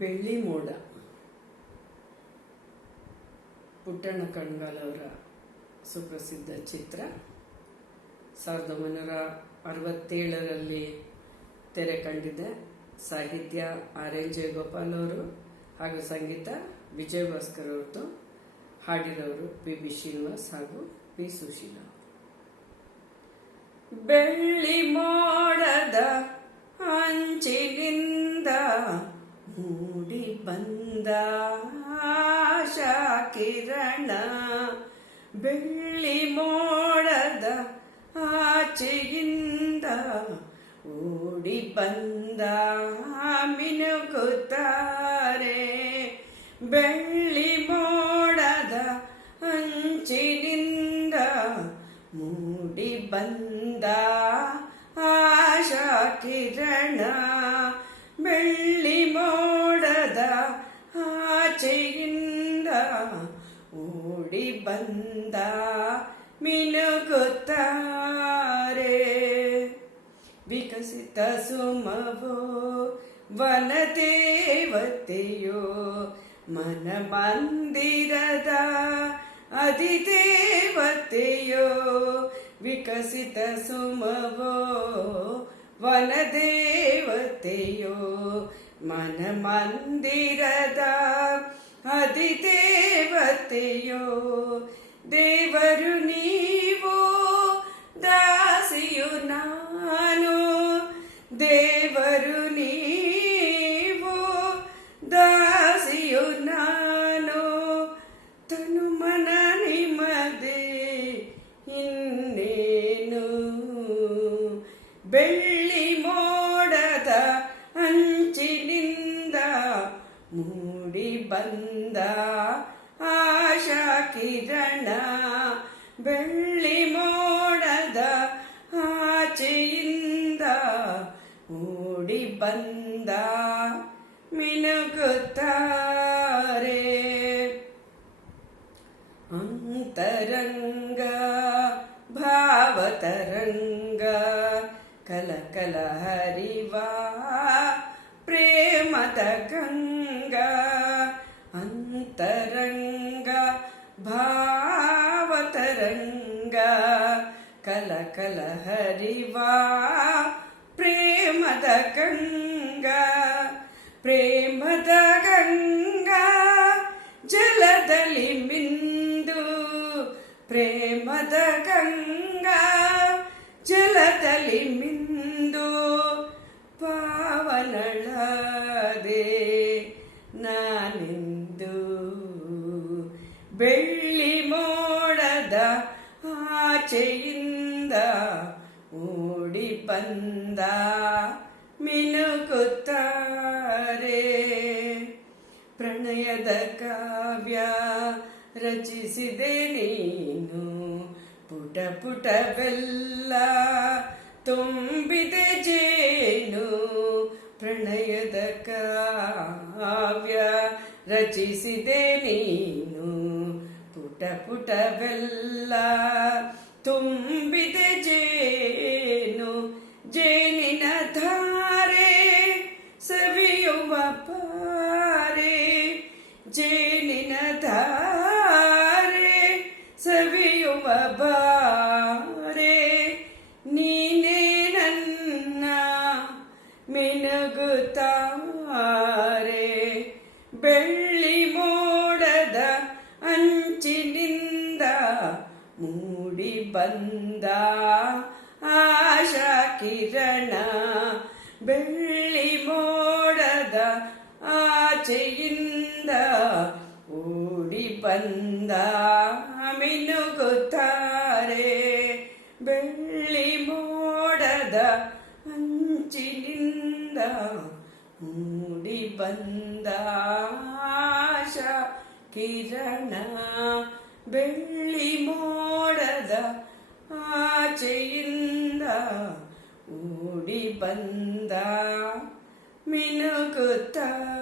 ಬೆಳ್ಳಿ ಮೋಡ ಪುಟ್ಟಣ್ಣ ಕಣಗಾಲ್ ಅವರ ಸುಪ್ರಸಿದ್ಧ ಚಿತ್ರ. 1967ರಲ್ಲಿ ತೆರೆ ಕಂಡಿದೆ. ಸಾಹಿತ್ಯ RN ಜಯಗೋಪಾಲ್ ಅವರು ಹಾಗೂ ಸಂಗೀತ ವಿಜಯ ಭಾಸ್ಕರ್ ಅವ್ರದ್ದು. ಹಾಡಿದವರು PB ಶ್ರೀನಿವಾಸ್ ಹಾಗೂ P ಸುಶೀಲಾ. ಬೆಳ್ಳಿ ಮೋಡದ ಅಂಚಿನಿಂದ ಮೂಡಿ ಬಂದ ಆಶಾ ಕಿರಣ, ಬೆಳ್ಳಿ ಮೋಡದ ಆಚೆಯಿಂದ ಓಡಿ ಬಂದ ಮಿನುಗುತ್ತಾರೆ, ಬೆಳ್ಳಿ ಮೋಡದ ಅಂಚಿನಿಂದ ಮೂಡಿ ಬಂದ ಆಶಾ ಕಿರಣ, ಬೆಳ್ಳಿ ಮೋಡದ ಆಚೆಯಿಂದ ಓಡಿ ಬಂದ ಮಿನುಗುತ್ತಾರೆ. ವಿಕಸಿತ ಸುಮವೋ ವನದೇವತೆಯೋ, ಮನ ಮಂದಿರದ ಅಧಿದೇವತೆಯೋ, ವಿಕಸಿತ ಸುಮವೋ ವನದೇವತೆಯೋ, ಮನ ಮಂದಿರದ ಅಧಿದೇವತೆಯೋ, ದೇವರು ನೀವು ದಾಸಿಯು ನಾನು, ದೇವರು ನೀವು ದಾಸಿಯು ನಾನು, ತನು ಮನ ನಿಮ್ಮದೇ ಇನ್ನೇನು, ಬೆಳ್ಳಿ ಮೋಡದ ಅಂಚಿನಿಂದ ಮೂಡಿ ಬಂದ ಆಶಾ ಕಿರಣ, ಬೆಳ್ಳಿ ಮೋಡದ ಆಚೆಯಿಂದ ಓಡಿ ಬಂದ ಮಿನುಗುತ್ತಾರೆ. ಅಂತರಂಗ ಭಾವತರಂಗ ಕಲಕಲ ಹರಿವ ಪ್ರೇಮದ ಗಂಗಾ, ಅಂತರಂಗ ಭಾವತರಂಗ ಕಲಕಲ ಹರಿವ ಪ್ರೇಮದ ಗಂಗಾ, ಪ್ರೇಮದ ಗಂಗಾ ಜಲದಲ್ಲಿ ಮಿಂದು, ಪ್ರೇಮದ ಗಂಗಾ ಜಲದಲ್ಲಿ ಮಿಂದು ಪಾವನಳಾದೆ ನಾನೆಂದು, ಬೆಳ್ಳಿ ಮೋಡದ ಆಚೆಯಿಂದ ಓಡಿ ಬಂದ ಮಿನುಗುತ್ತಾರೆ. ಪ್ರಣಯದ ಕಾವ್ಯ ರಚಿಸಿದೆ ನೀನು, ಪುಟ ಪುಟವೆಲ್ಲ ತುಂಬಿದೆ ಜೇನು, ಪ್ರಣಯದ ಕಾವ್ಯ ರಚಿಸಿದೆ ನೀನು, ಪುಟ ಪುಟವೆಲ್ಲ ತುಂಬಿದೆ ಜೇನು, ಜೇನಿನ ಧಾರೆ ಸವಿಯುವ ಪಾರೆ, ಜೇನಿನ ಧಾರೆ ಸವಿಯುವ ಬಾರೆ, ನೀನೇ ನನ್ನ ಮಿನುಗುತ್ತಾರೆ, ಬೆಳ್ಳಿ ಮೋಡದ ಅಂಚಿನಿಂದ ಮೂಡಿ ಬಂದ ಆಶಾ ಕಿರಣ, ಬೆಳ್ಳಿ ಮೋಡದ ಆಚೆಯಿಂದ ಓಡಿ ಬಂದ ಮಿನುಗುತ್ತಾರೆ, ಬೆಳ್ಳಿ ಮೋಡದ ಅಂಚಿನಿಂದ ಮೂಡಿ ಬಂದ ಆಶಾ ಕಿರಣ, ಬೆಳ್ಳಿ ಮೋಡದ ಆಚೆಯಿಂದ ಓಡಿ ಬಂದ ಮಿನುಗುತ್ತಾರೆ.